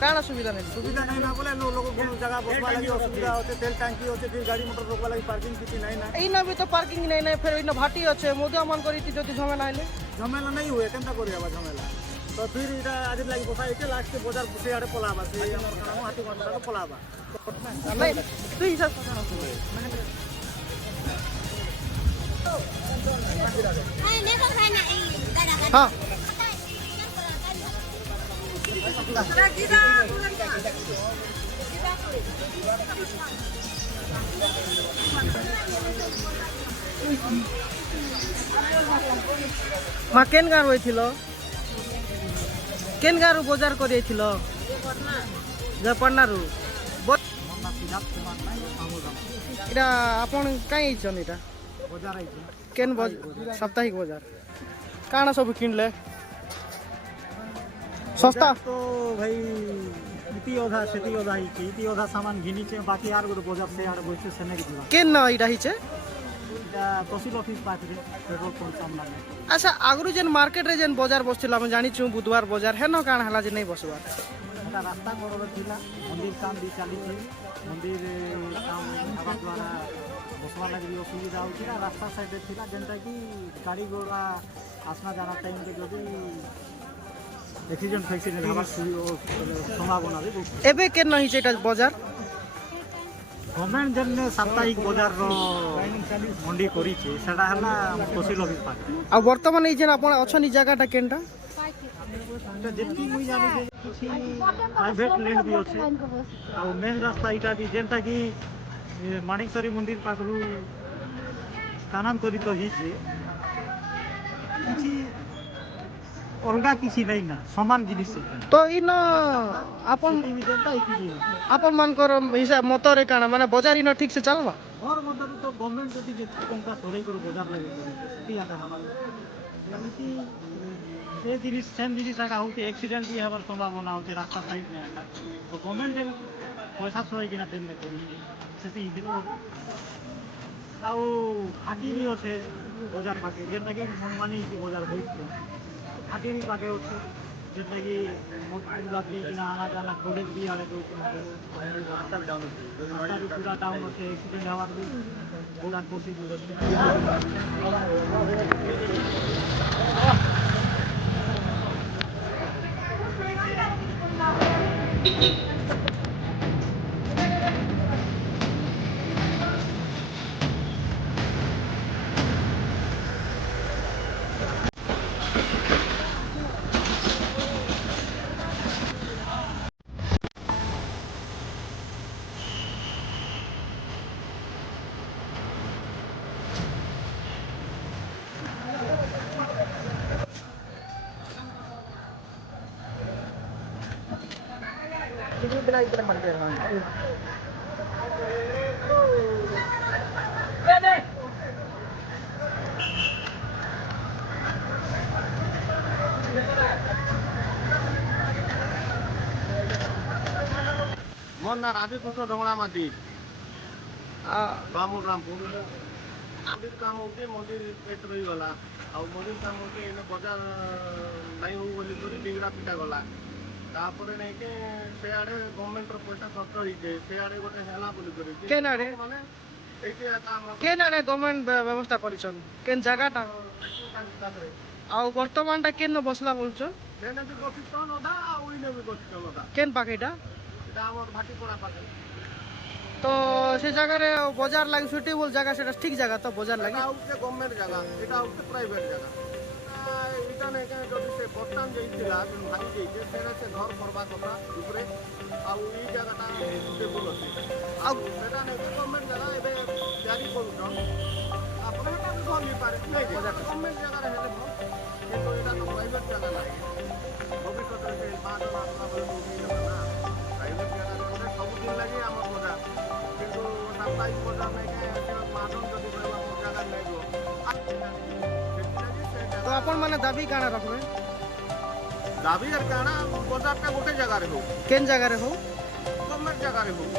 काना सुविधा नहीं सुविधा नहीं ना बोले लोग को जगह बसवा लगी असुविधा होते तेल टंकी होते फिर गाड़ी मोटर रोकवा लगी पार्किंग किसी नहीं ना इना भी तो पार्किंग नहीं नहीं फिर इना भाटी अच्छे मोदी मन करी थी जो झमेला आइले झमेला नहीं हुए केनता करी हवा झमेला तो फिर इटा आज लगी बसा इटे लास्ट के बाजार से आड़े पलाबा से हमर खाना हाथी घंटा को पलाबा नहीं तू हिसाब हाँ মা কেন গাঁর হয়েছিল কেন গাঁরু বজার করিয়েছিল জয়পন্নারু এটা আপন কাই আইছন এটা बाजार आइছে কেন সাপ্তাহিক বাজার কানা সব কিনলে সস্তা तो भाई इति ओधा सेति ओधा हिची इति ओधा सामान घिनी छे बाकी यार गोटे बाजार से यार बइसे से नहीं दिवा কেন না এটা হিছে এটা তহসিল অফিস পাখরে পেট্রোল पंप सामने আচ্ছা আগুরু যেন মার্কেটরে যেন বজার বসছিল আমি জানিছু বুধবার বজার হেন কাণ হেলা যে নেই বসবার এটা রাস্তা করবে ଥିଲା মন্দির কাম দি চালিছে মন্দির কাম হওয়া দ্বারা বসবা লাগি অসুবিধা হচ্ছে না রাস্তা সাইডে ଥିଲା যেটা কি গাড়ি ঘোড়া আসনা জানা টাইমে যদি एक्सीडेंट हवा संभावना भी एबे केन हिचे এটা বজার गवर्नमेंट जन साप्ताहिक बाजार मंडी करिছে সেটা হলা তহসিল অফিস পাখে আর বর্তমানে এই যে আপন অছন এই জায়গাটা কেনটা এটা যেটি মুই জানি যে কিছু প্রাইভেট ল্যান্ড भी আছে আর মেন রাস্তা এটা দি যেটা কি মানিকচরি মন্দির পাখরু স্থানান্তরিত হইছে কিছু अलगा किसी नहीं ना समान जिनिस तो इन अपन जनता एक ही अपन मन कर हिसाब मतरे काना माने बाजार इन ठीक से चलबा और मतलब तो गवर्नमेंट जति जे टंका थोड़े कर बाजार लगे की आता हमार यानी से जिनिस सेम जिनिस का होते एक्सीडेंट भी हमार संभावना होते रास्ता साइड में तो गवर्नमेंट जे पैसा सोई किना देन में करी सेति दिनो आउ हाटी भी होते बाजार पाके जेना कि मनमानी की बाजार होइते हाटी भी पाके होते जेना कि मोटरला भी किना आना जाना कॉलेज भी आले तो रास्ता भी पूरा डाउन होते एक्सीडेंट हवार भी पूरा कोशिश होते ini bila itu tempat dia मन ना राधे तो ढोंगड़ा माटी बामुल रामपुर मंदिर काम होते मंदिर पेट रही गला आ मंदिर काम होते इन बाजार नहीं हो बोली करी डिगरा पिटा गला तापर नहीं के से आड़े गवर्नमेंट रो पैसा खर्च होइते से आड़े गोटे हेला बोली करी केन आड़े माने एके काम केन आड़े गवर्नमेंट व्यवस्था करिसन केन जगहटा आ वर्तमानटा केन बसला बोलछ नेने भी गति तो नदा आ ओइने भी गति तो नदा केन पाकेटा এটা আমার ভাটি পড়া পাকে তো সে জায়গায় বাজার লাগে সুইটেবল জায়গা সেটা ঠিক জায়গা তো বাজার লাগে এটা হচ্ছে গভর্নমেন্ট জায়গা এটা হচ্ছে প্রাইভেট জায়গা এটা নেই যদি সে বর্তমান যাইছিলা ভাঙি যাইছে সেটা সে ঘর করবা কথা উপরে ଆଉ এই জায়গাটা সুইটেবল আছে ଆଉ সেটা নেই গভর্নমেন্ট জায়গা এবে জারি করুছন আপনি এটা भी ভাল পারে নাই গভর্নমেন্ট জায়গাରେ হেলে ভাল কিন্তু এটা তো প্রাইভেট জায়গা না ভবিষ্যতে সে বাদ মাত্রা বলে বলি না প্রাইভেট জায়গা করে সবদিন লাগে আমার মজা কিন্তু সাপ্তাহিক মজা নাই মাদন যদি জায়গা নাই গো তো আপন মানে দাবি কানা রাখবে দাবি আর কানা বাজারটা গোটে জায়গারে হোক কেন জায়গারে হোক গভর্নমেন্ট জায়গারে হোক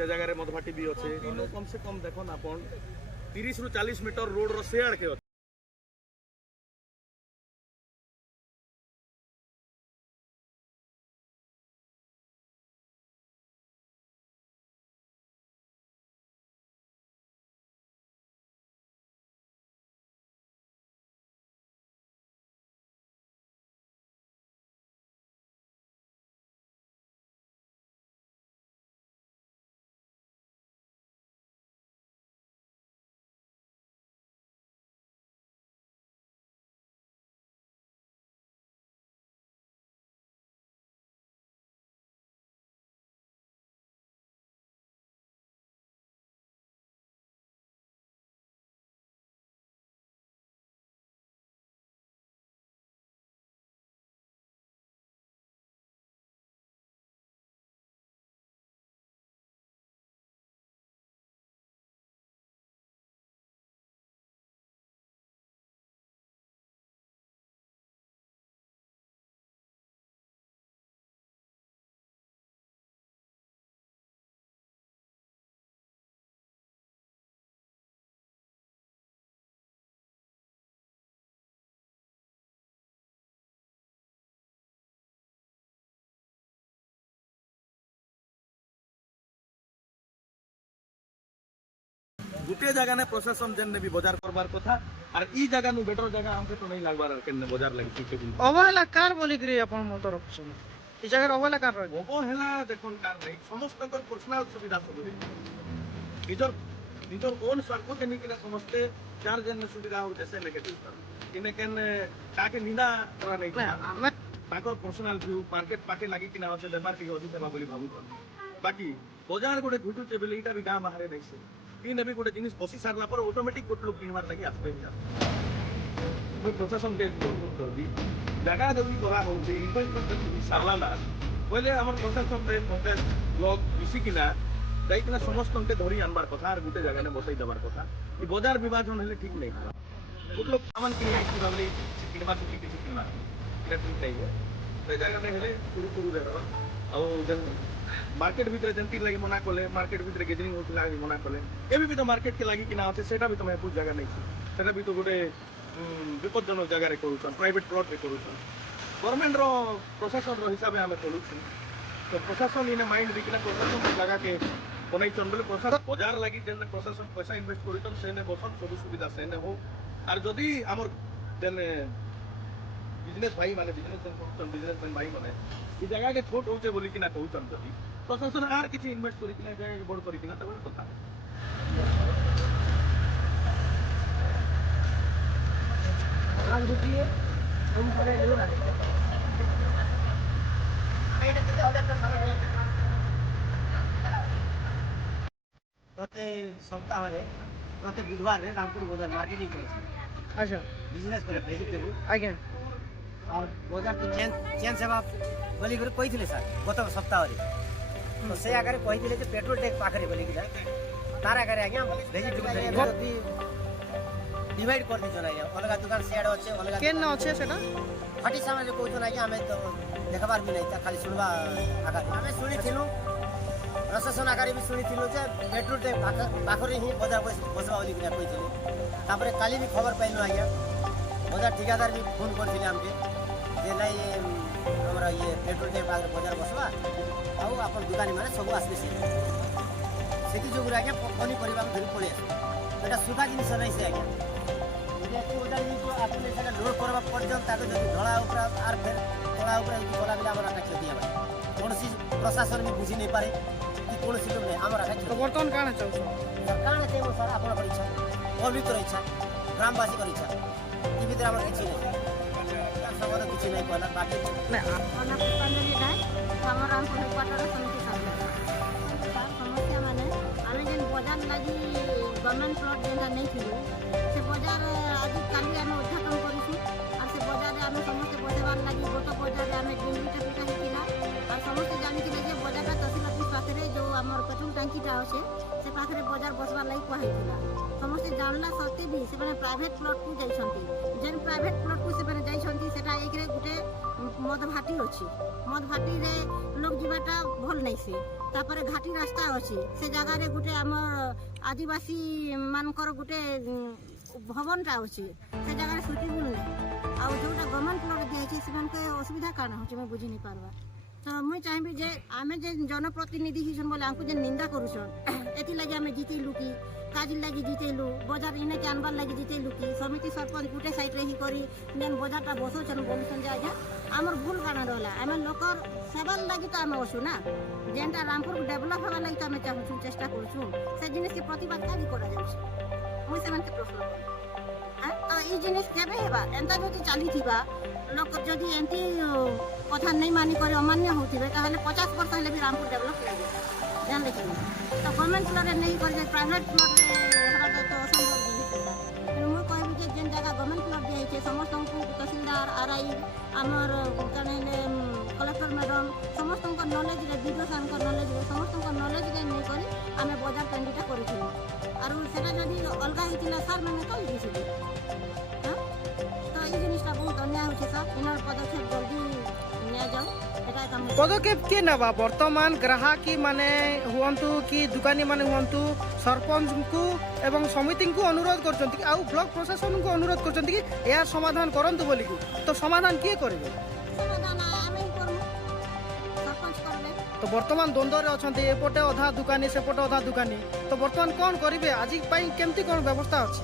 से जगह मधुभाटी भी अच्छे कम से कम देखो अपन 30 ରୁ 40 मीटर रोड रो से आड़ के अच्छे गोटे जगह ने प्रशासन जेन भी बाजार करबार कथा और ई जगह नु बेटर जगह हमके तो नहीं लागबार केने बाजार लगी ठीक है অবহেলা কার বলি করে আপন মত রাখছেন এই জায়গার অবহেলা কার রইল অবহেলা দেখুন কার নাই সমস্তଙ୍କର पर्सनल सुविधा सब निजर निजर ओन स्वार्थ के निकले समस्त चार जन सुविधा हो जैसे नेगेटिव इने केन ताके निंदा करा नहीं ଆମେ ताको पर्सनल व्यू मार्केट पाके लागी कि ना होचे व्यापार के अधिक सेवा बोली भाबु बाकी बाजार गोटे घुटु चे बेले इटा भी गां बाहर नहीं से इन अभी गोटे जिनिस बसी सारला पर ऑटोमेटिक गोटे लोग किनवार लगी आसबे मैं प्रशासन के कर दी जगह जल्दी करा हो जे इन्वेस्टमेंट सारला ना पहले हमर प्रशासन रे पंचायत लोग मिसी किना दाई किना समस्त के धरी आनबार कथा और गोटे जगह ने बसई दबार कथा ई बाजार विभाजन हेले ठीक नहीं गोटे लोग सामान किने आई भाबले किनवा छुट्टी के किनवा इटा ठीक नहीं है तो जगह ने हेले शुरू दे रहा और जन मार्केट भीतर जनती लगी मना कले मार्केट भीतर गेजरिंग होती लगी मना कले एबी भी तो मार्केट के लगी कि ना होते सेटा भी तो मैं कुछ जगह नहीं छी सेटा भी तो गोटे विपदजनक जगह रे करूछन प्राइवेट प्लॉट रे करूछन गवर्नमेंट रो प्रशासन रो हिसाब में हमें करूछन तो प्रशासन इन माइंड दिखना प्रशासन की जगह के बनाई चन बोले प्रशासन बाजार लगी जेन प्रशासन पैसा इन्वेस्ट करितन सेने बसन सब सुविधा सेने हो और जदी हमर जेन बिजनेस भाई माने बिजनेसमैन भाई माने ई जगह के छोट होचे बोली कि ना कहूचन जदी प्रशासन आर किसी इन्वेस्ट करी कि ना जगह बड़ करी कि ना तब कथा आज रुकिए हम करे लो ना प्रति सप्ताह रे प्रति बुधवार रे रामपुर बाजार मार्केटिंग करे আচ্ছা बिजनेस करे वेजिटेबल আজ্ঞା और बाजार तो चेन सेवा बोली करे कहिथिले सर गत सप्ताह रे तो से आगे कहिथिले जे पेट्रोल टैक्स पाखरे बोली कि तार आगे आज्ञा वेजिटेबल जदी डिवाइड कर दिछन आज्ञा अलग दुकान शेड अच्छे अलग কেন না আছে সেটা फटी समय जो कहछन आज्ञा हमें तो देखबार भी नहीं था खाली सुनवा आगा हमें सुनी थिलु प्रशासन आगारे भी सुनी थिलु जे पेट्रोल टैक्स पाखरे ही बाजार बसवा बोली कि कहिथिले तापरे काली भी खबर पाइलो आज्ञा बाजार ठेकेदार भी फोन करथिले हमके जे नहीं हमरा ये पेट्रोल टैक्स बाजार बसवा आउ अपन दुकानी माने सब आसबे सेति जोगुर आज्ञा पनी परिवार धरि पड़े एटा सुधा जिनिस नहीं से आज्ञा जेको बाजार भी तो आपने सेटा लोड करबा पर्यंत ताको जदि धड़ा ऊपर आर फिर धड़ा ऊपर ई बोला बिला हमरा का क्षति है कोनसी प्रशासन भी बुझी नहीं पारे कि कोनसी लोग नहीं हमरा का তো বর্তমান কাণ চাউছ सरकार ने वो सर आपन कर इच्छा पब्लिक कर इच्छा ग्रामवासी कर इच्छा ई भीतर हमर किछि नहीं सबरो किछि नहीं कहला बाकी না অনেক পঞ্জাবি নাই আমার আমপুর কোয়ার্টার সমিতি সামনে সমস্যা মানে আমি যেন বাজার লাগি গভর্নমেন্ট প্লট যেটা নেই ছিল সে বাজার আজ কালি আমি উদ্ঘাটন করেছি আর সে বাজারে আমি সমস্ত বসেবার লাগি গত বাজারে আমি ডিমিটা পিটা হয়েছিল আর সমস্ত জানিছিল যে বাজারটা তহসিল অফিস পাখে যে আমার পেট্রোল ট্যাঙ্কিটা আছে সে পাখে বাজার বসবার লাগি কুহাইছিল ସମସ୍ତେ ଜାଣିଲା ସତ୍ତ୍ୱେ ବି ସେମାନେ ପ୍ରାଇଭେଟ୍ ପ୍ଲଟ୍କୁ ଯାଇଛନ୍ତି ଯେନ୍ ପ୍ରାଇଭେଟ୍ ପ୍ଲଟ୍କୁ ସେମାନେ ଯାଇଛନ୍ତି ସେଟା ଏକରେ ଗୋଟେ ମଦ ଭାଟି ଅଛି, ମଦ ଭାଟିରେ ଲୋକ ଯିବାଟା ଭଲ ନାଇଁ ସେ। ତାପରେ ଘାଟି ରାସ୍ତା ଅଛି, ସେ ଜାଗାରେ ଗୋଟେ ଆମର ଆଦିବାସୀ ମାନଙ୍କର ଗୋଟେ ଭବନଟା ଅଛି, ସେ ଜାଗାରେ ସୁଇଟେବୁଲ ନାହିଁ। ଆଉ ଯୋଉଟା ଗଭର୍ଣ୍ଣମେଣ୍ଟ ପ୍ଲଟ୍ ଦିଆଯାଇଛି ସେମାନଙ୍କୁ ଅସୁବିଧା କାଣା ହେଉଛି ମୁଁ ବୁଝି ନାଇଁ ପାରବା। ତ ମୁଇଁ ଚାହିଁବି ଯେ ଆମେ ଯେ ଜନପ୍ରତିନିଧି ହେଇଛନ୍ ବୋଲେ ଆମକୁ ଯେ ନିନ୍ଦା କରୁଛନ୍ ଏଥିଲାଗି ଆମେ ଜିତେଇଲୁ କି କାଜି ଲାଗି ଜିତେଇଲୁ, ବଜାର ଇନେକି ଆନବାର୍ ଲାଗି ଜିତେଇଲୁ କି ସମିତି ସରପଞ୍ଚ ଗୋଟେ ସାଇଡ୍ରେ ହିଁ କରି ଯେନ୍ ବଜାରଟା ବସଉଛନ୍ ବୋଲୁଛନ୍ ଯେ ଆଜ୍ଞା ଆମର ଭୁଲ କାଣା ରହିଲା, ଆମେ ଲୋକର ସେବାର ଲାଗି ତ ଆମେ ଅଛୁ ନା, ଯେନ୍ଟା ରାମପୁର ଡେଭଲପ୍ ହେବାର ଲାଗି ତ ଆମେ ଚାହୁଁଛୁ, ଚେଷ୍ଟା କରୁଛୁ, ସେ ଜିନିଷକେ ପ୍ରତିବାଦ କାଜି କରାଯାଉଛି ମୁଇଁ ସେମାନଙ୍କୁ ପ୍ରଶ୍ନ କଲି। ତ এই জিনিস কেবে হেবা এন্তা যদি চালিথিবা লোক যদি এমতি কথা নেই মানি করে অমান্য হউথিবে তাহলে 50 বর্ষ হলে বি রামপুর ডেভেলপ লাগবে জানলে কি তো গভর্নমেন্ট প্লটে নেই করে যে প্রাইভেট প্লটে হেবাটা তো অসম্ভব জিনিস এটা। তেଣୁ ମୁଁ କହିବି ଯେ ଯେନ୍ ଜାଗା ଗଭର୍ଣ୍ଣମେଣ୍ଟ ପ୍ଲଟ୍ ଦିଆହେଇছে ସମସ୍ତଙ୍କୁ ତହସିଲଦାର ଆର୍ଆଇ ଆମର କାଣା କଲେକ୍ଟର ମ୍ୟାଡ଼ାମ୍ ସମସ୍ତଙ୍କ ନଲେଜରେ ବିଡ଼ିଓ ସାର୍ଙ୍କ ନଲେଜରେ ସମସ୍ତଙ୍କ ନଲେଜରେ ନେଇକରି ଆମେ ବଜାର ଟେଣ୍ଡିଟା କରିଥିଲୁ। ଆରୁ ସେଟା ଯଦି ଅଲଗା ହେଇଥିଲା ସାର୍ ମାନେ କାହିଁ ଦେଇଥିଲେ ତ ଏଇ ଜିନିଷଟା ବହୁତ ଅନ୍ୟାୟ ହେଉଛି ସାର୍, ଇନର ପଦକ୍ଷେପ ଜଲ୍ଦି ନିଆଯାଉ ଏଟା ଏକା ମୁଁ পদক্ষেপ কে নেবা বর্তমান গ্রাহকী মানে হুয়ন্তু কি দোকানী মানে হুয়ন্তু সরপঞ্চকু এবং সমিতিଙ୍କୁ অনুরোধ করছেন কি আউ ব্লক প্রশাসনକୁ অনুরোধ করছেন কি এর সমাধান করন্তু বলি তো সমাধান কিଏ କରିবে? ସମାଧାନ ଆମେ ହିଁ କରିବୁ, ସରପଞ୍ଚ କରିବେ। তো বর্তমান দ্বন্দ্বরে অଛନ୍ତି এপটে অধা দোকানী সেপটে অধা দোকানী তো বর্তমান কোন করিবে আজি পাই কেমতি কোন ব্যবস্থা আছে?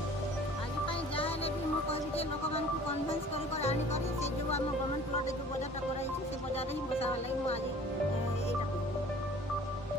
ଆଜି ପାଇଁ ଯାହା ହେଲେ ବି ମୁଁ କହିବି ଯେ ଲୋକମାନଙ୍କୁ କନଭେନ୍ସ କରି କରି ଆଣିକରି ସେ ଯେଉଁ ଆମ ଗଭର୍ଣ୍ଣମେଣ୍ଟ ପ୍ଲଟ୍ରେ ଯେଉଁ ବଜାରଟା କରାଯାଇଛି ସେ ବଜାରରେ ହିଁ ବସାଇବା ଲାଗି ମୁଁ ଆଜି ଏଇଟା କହିବି।